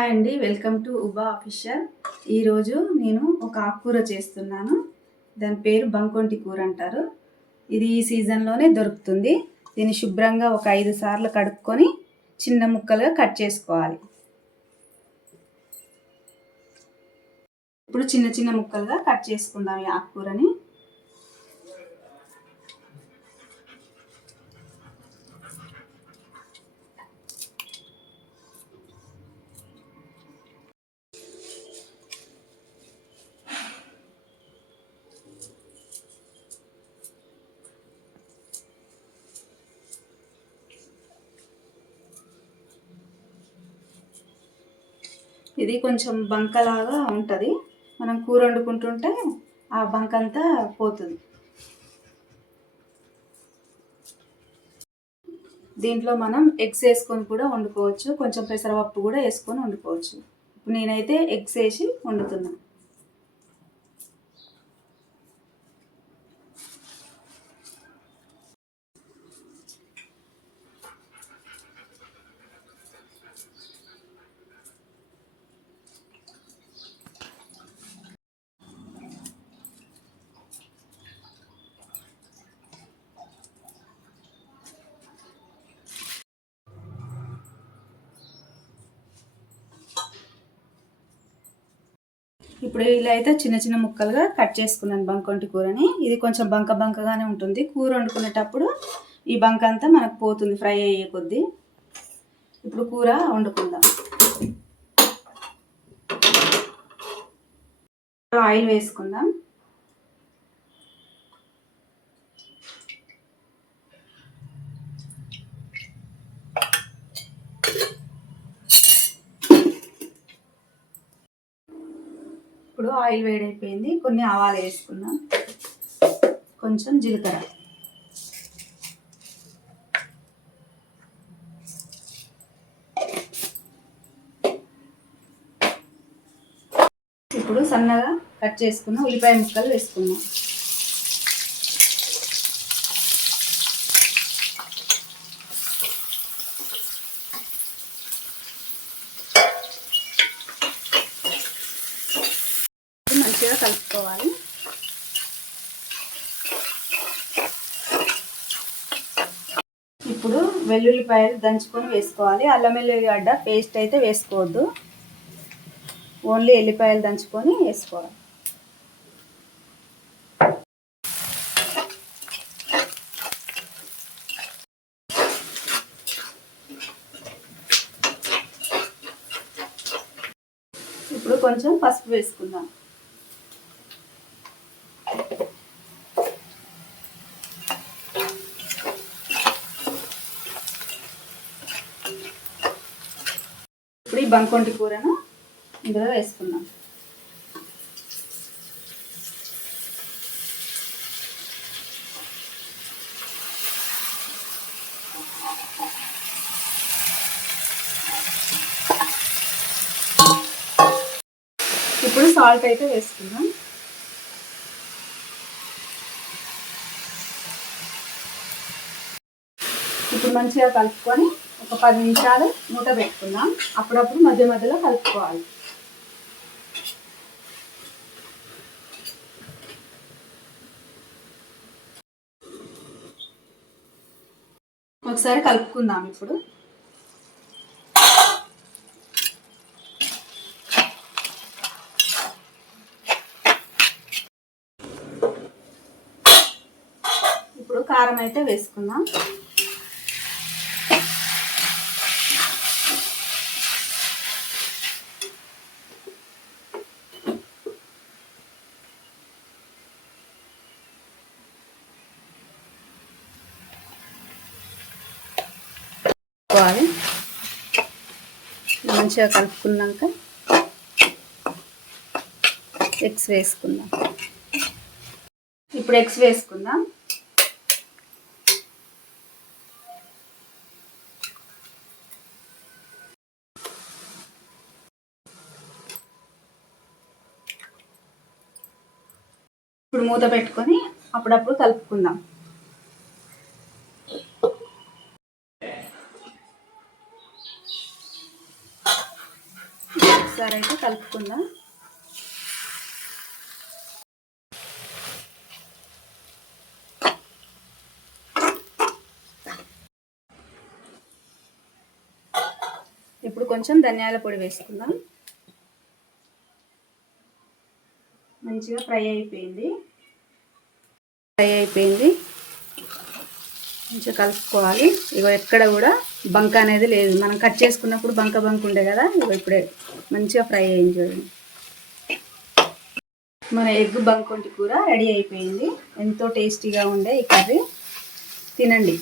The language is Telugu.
హాయ్ అండి, వెల్కమ్ టు ఉబా ఆఫీషియల్. ఈరోజు నేను ఒక ఆకుకూర చేస్తున్నాను. దాని పేరు బంకొంటి కూర అంటారు. ఇది ఈ సీజన్లోనే దొరుకుతుంది. దీన్ని శుభ్రంగా ఒక 5 సార్లు కడుక్కొని చిన్న ముక్కలుగా కట్ చేసుకోవాలి. ఇప్పుడు చిన్న చిన్న ముక్కలుగా కట్ చేసుకుందాం ఈ ఆకుకూరని. ఇది కొంచెం బంకలాగా ఉంటుంది. మనం కూర వండుకుంటుంటే ఆ బంక అంతా పోతుంది. దీంట్లో మనం ఎగ్స్ వేసుకొని కూడా వండుకోవచ్చు. కొంచెం పెసరపప్పు కూడా వేసుకొని వండుకోవచ్చు. ఇప్పుడు నేనైతే ఎగ్స్ వేసి వండుతున్నాను. ఇప్పుడు ఇలా అయితే చిన్న చిన్న ముక్కలుగా కట్ చేసుకున్నాను బంకొంటి కూరని. ఇది కొంచెం బంకగానే ఉంటుంది. కూర వండుకునేటప్పుడు ఈ బంక అంతా మనకు పోతుంది ఫ్రై అయ్యే కొద్దీ. ఇప్పుడు కూర వండుకుందాం. ఆయిల్ వేసుకుందాం. ఇప్పుడు ఆయిల్ వేడైపోయింది. కొన్ని ఆవాలు వేసుకుందాం, కొంచెం జీలకర్ర, ఇప్పుడు సన్నగా కట్ చేసుకున్న ఉల్లిపాయ ముక్కలు వేసుకుందాం. మంచిగా కలుపుకోవాలి. ఇప్పుడు వెల్లుల్లిపాయలు దంచుకొని వేసుకోవాలి. అల్లం వెల్లుల్లిగడ్డ పేస్ట్ అయితే వేసుకోవద్దు, ఓన్లీ ఎల్లిపాయలు దంచుకొని వేసుకోవాలి. ఇప్పుడు కొంచెం పసుపు వేసుకుందాం. ఇప్పుడు ఈ బంకొంటి కూరను ఇందులో వేసుకుందాం. ఇప్పుడు సాల్ట్ అయితే వేసుకుందాం. ఇప్పుడు మంచిగా కలుపుకొని ఒక 10 నిమిషాలు మూత పెట్టుకుందాం. అప్పుడప్పుడు మధ్య మధ్యలో కలుపుకోవాలి. ఒకసారి కలుపుకుందాం. ఇప్పుడు కారం అయితే వేసుకుందాం. మంచిగా కలుపుకున్నాక ఎగ్స్ వేసుకుందాం. ఇప్పుడు ఎగ్స్ వేసుకుందాం. ఇప్పుడు మూత పెట్టుకొని అప్పుడప్పుడు కలుపుకుందాం. ఒకసారి అయితే కలుపుకుందాం. ఇప్పుడు కొంచెం ధనియాల పొడి వేసుకుందాం. మంచిగా ఫ్రై అయిపోయింది. మంచిగా కలుపుకోవాలి. ఇగో ఎక్కడ కూడా బంక అనేది లేదు. మనం కట్ చేసుకున్నప్పుడు బంక ఉండే కదా, ఇగో ఇప్పుడే మంచిగా ఫ్రై అయింది చూడండి. మన ఎగ్ బంకొంటి కూర రెడీ అయిపోయింది. ఎంతో టేస్టీగా ఉండే ఈ కర్రీ. తినండి.